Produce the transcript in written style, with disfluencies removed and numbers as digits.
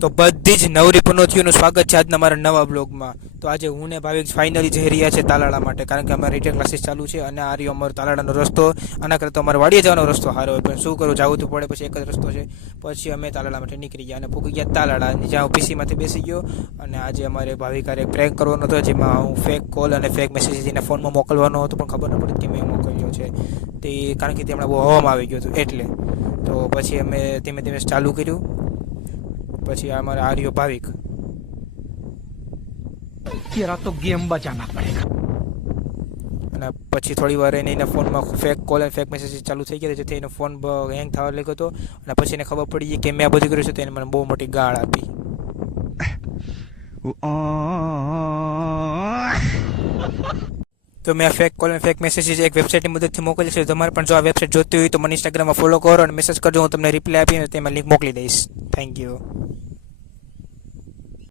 તો બધી જ નવરી પનોતીઓનું સ્વાગત છે આજના મારા નવા બ્લોગમાં. તો આજે હું ને ભાવિક ફાઇનલી જઈ રહ્યા છે તાલાળા માટે, કારણ કે અમારે રિટેલ ક્લાસીસ ચાલુ છે અને આ રહ્યો અમારો તાલાળાનો રસ્તો. આના કરતાં અમારે વાડીએ જવાનો રસ્તો સારો હોય, પણ શું કરું, જવું તો પડે, પછી એક જ રસ્તો છે. પછી અમે તાલાળા માટે નીકળી ગયા અને પૂગી ગયા તાલાળા, જ્યાં હું પીસીમાંથી બેસી ગયો. અને આજે અમારે ભાવિકારે એક પ્રેન્ક કરવાનો હતો, જેમાં હું ફેક કોલ અને ફેક મેસેજ એના ફોનમાં મોકલવાનો હતો, પણ ખબર ન પડી કે મેં મોકલ્યો છે તે, કારણ કે તે હમણાં બહુ હવામાં આવી ગયું હતું એટલે. તો પછી અમે ધીમે ધીમે ચાલુ કર્યું. પછી અમારે આર્યો ભાવિક तेरा तो गेम बचाना पड़ेगा. અને પછી થોડી વાર એને એના ફોનમાં ફેક કોલ અને ફેક મેસેજ ચાલુ થઈ ગયા, જેથી એનો ફોન હેંગ થવા લાગ્યો હતો. અને પછી એને ખબર પડી કે મેં આ બધું કર્યું છે, તો એને મને બહુ મોટી ગાળ આપી. તો મેં આ ફેક કોલ અને ફેક મેસેજીસ એક વેબસાઇટની મદદથી મોકલી છે. તમારે પણ જો આ વેબસાઇટ જોતી હોય તો મને ઇન્સ્ટાગ્રામમાં ફોલો કરો અને મેસેજ કરજો, હું તમને રિપ્લાય આપીને તેમાં લિંક મોકલી દઈશ. Thank you.